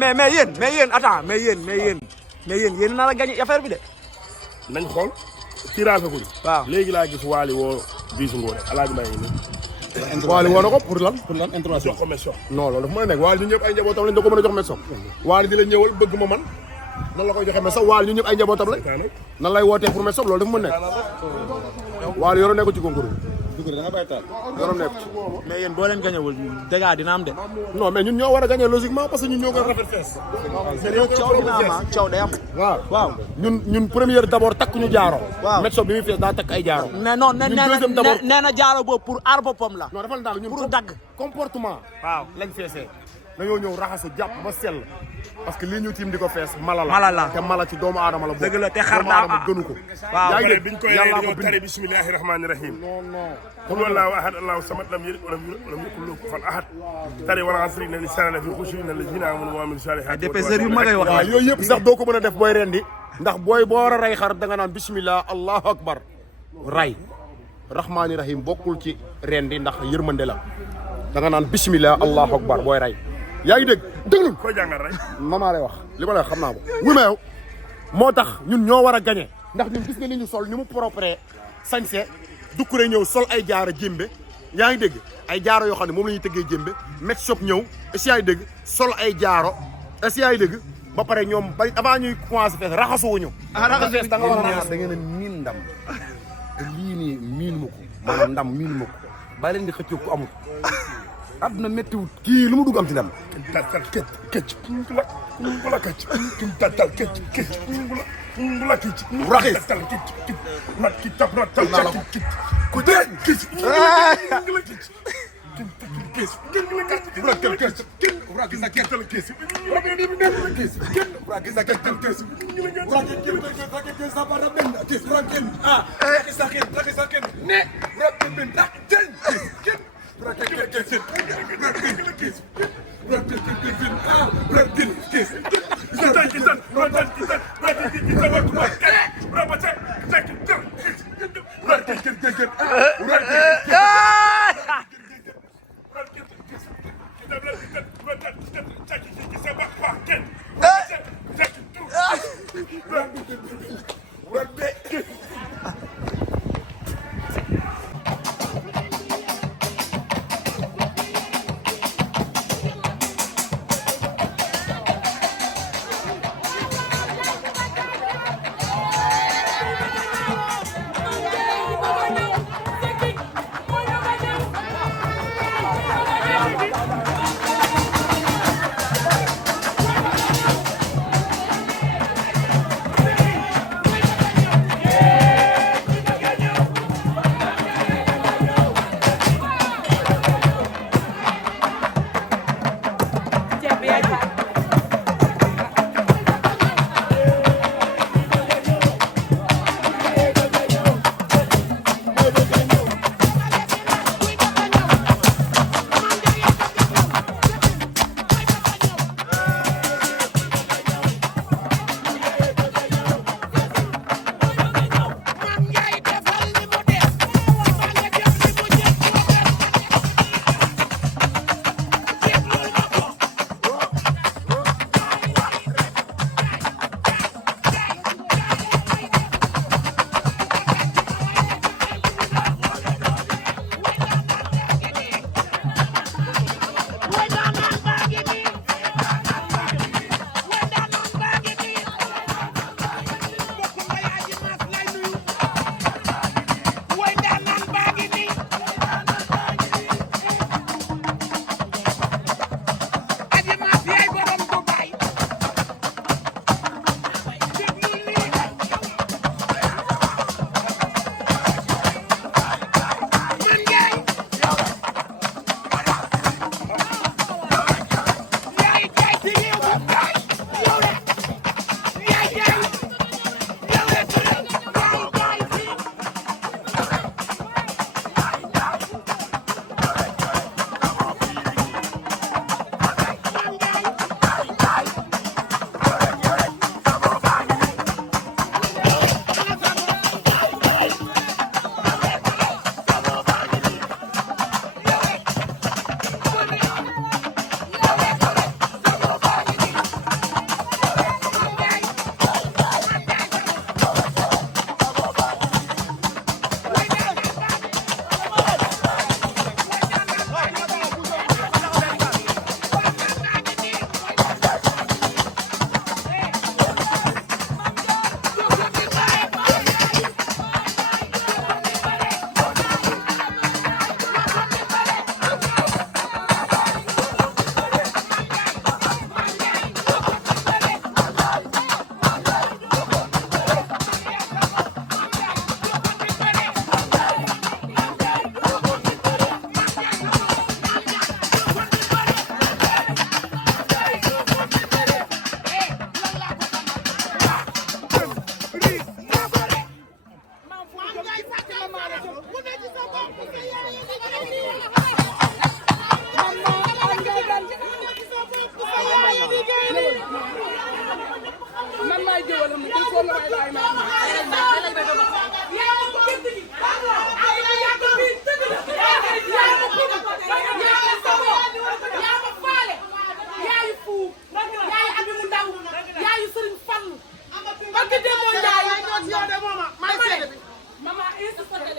mais yéen attends mais yéen na la gagné affaire bi de. nañ xool tirage ko. waaw léegi laa gis Waly woo Bijou Ngoné alaaji maa ngi nii. Waly woo na ko pour lan intervention. jox ko Messo. non loolu dafa mën a nekk Waly ñun ñëpp ay njabootam lañ da ko mën a jox Messo. Waly di la ñëwal bëgg ma man nan la koy joxe Messo Waly ñun ñëpp ay njabootam lañ nan lay wootee pour Messo loolu dafa mën a nekk. Waly yoroon nekk ci concours bi. da nga bay taal yoroon nekk ci. mais yéen boo leen gañewul dégâts dina am de. non mais ñun ñoo war a gagné logiquement parce que ñun ñoo koy rafet fees. coow dina am coow day am. waaw ñun première d'abord takk ñu jaaro. waaw Messo bi muy fees daa takk ay jaaro. mais non nee na jaaro boobu pour aar boppam la. non dafa daal ñun pour dagg. comportement. waaw lañ feesee. dañoo ñëw raxasu jàpp ba sell parce que lii ñu tiim di ko fees mala la te mala ci doomu aadama la bokk. dëgg la te xar doomu aadama gënu ko. waaw yaa ngi dégg biñ koy dañoo tari bismillahi rahmaani rahim. non qul huwallahu ahad allahu samad lam yalid walam yulad walam yakul lahu kufuwan ahad. tari wal asri inna l-insaana lafii xusr illa llaziina aamanu wa amilu saalihaati. dépêcheur yu ma koy wax waaw yooyu yëpp sax doo ko mën a def booy rendi ndax booy boo war a rey xar da nga naan bismillah allahu akbar ray rahmaani rahim bokkul ci rendi ndax yërmande la da nga naan bismillah allahu akbar booy rey yaa ngi dégg déglul koy jàngal rek. mamaa lay wax li ma lay wax xam naa ko wu ma yow moo tax ñun ñoo war a gagné ndax ñun gis nga ni ñu sol ni mu propre sañse dukkure ñëw sol ay jaaro jémbe yaa ngi dégg ay jaaro yoo xam ne moom la ñuy tëggee jémbe Mex Shop ñëw est-ce yaa ngi dégg sol ay jaaro est-ce yaa ngi dégg ba pare ñoom bari avant ñuy commencé fees raxasuwuñu raxas fees da nga war a raxas da ngeen a miin ndam te lii nii miinu ma ko maanaam ndam miinu ma ko bàyyi leen di xëccoo ku amul àdduna méttiwut kii lu mu dugg am ci ndam tatal këcc kungula këcc tatal këcc kungula këcc raxis tatal këcc rat ki tap ratal këcc ku de këcc kungula këcc këcc kungula këcc ratal këcc rat ki tatal këcc ratal ni ne këcc rat ki tatal këcc rat ki sa para ben këcc rat ki rat ki sa ne rat ki ben rat këcc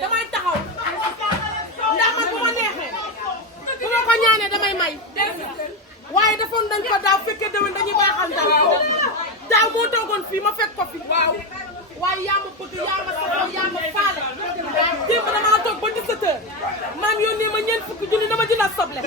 damay taxaw ndax man bu ma neexee bu ma ko ñaanee damay may waaye defoon dañ ko daaw fekkee déwén dañuy baaxal daaw moo toogoon fii ma fekk ko fi waaw waaye yaa ma bëgg yaa ma soxla yaa ma faale démb damaa toog ba 17h maam yónnee ma ñeent fukki junni dama jënd soble